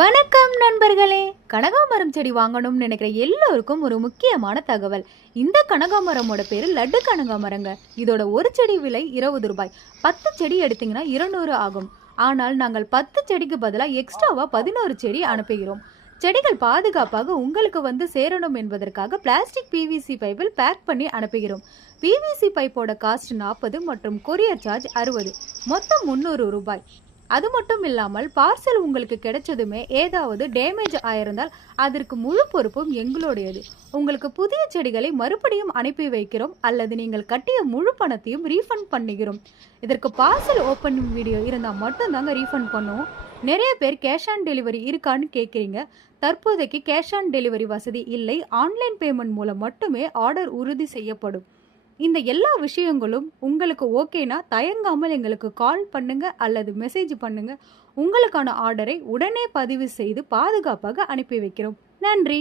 வணக்கம் நண்பர்களே. கனகாமரம் செடி வாங்கணும்னு நினைக்கிற எல்லோருக்கும் ஒரு முக்கியமான தகவல். இந்த கனகாமரமோட பேரு லட்டு கனகாமரங்க. இதோட ஒரு செடி விலை 20 ரூபாய். 10 செடி எடுத்தீங்கன்னா 200 ஆகும். ஆனால் நாங்கள் 10 செடிக்கு பதிலாக எக்ஸ்ட்ராவா 11 செடி அனுப்புகிறோம். செடிகள் பாதுகாப்பாக உங்களுக்கு வந்து சேரணும் என்பதற்காக பிளாஸ்டிக் பிவிசி பைப்பில் பேக் பண்ணி அனுப்புகிறோம். பிவிசி பைப்போட காஸ்ட் 40 மற்றும் கொரியர் சார்ஜ் 60, மொத்தம் 300 ரூபாய். அது மட்டும் இல்லாமல் பார்சல் உங்களுக்கு கிடைச்சதுமே ஏதாவது டேமேஜ் ஆயிருந்தால் அதற்கு முழு பொறுப்பும் எங்களுடையது. உங்களுக்கு புதிய செடிகளை மறுபடியும் அனுப்பி வைக்கிறோம் அல்லது நீங்கள் கட்டிய முழு பணத்தையும் ரீஃபண்ட் பண்ணுகிறோம். இதற்கு பார்சல் ஓப்பன் வீடியோ இருந்தால் மட்டும்தாங்க ரீஃபண்ட் பண்ணுவோம். நிறைய பேர் கேஷ் ஆன் டெலிவரி இருக்கான்னு கேட்குறீங்க. தற்போதைக்கு கேஷ் ஆன் டெலிவரி வசதி இல்லை. ஆன்லைன் பேமெண்ட் மூலம் மட்டுமே ஆர்டர் உறுதி செய்யப்படும். இந்த எல்லா விஷயங்களும் உங்களுக்கு ஓகேனா தயங்காமல் எங்களுக்கு கால் பண்ணுங்க அல்லது மெசேஜ் பண்ணுங்க. உங்களுக்கான ஆர்டரை உடனே பதிவு செய்து பாதுகாப்பாக அனுப்பி வைக்கிறோம். நன்றி.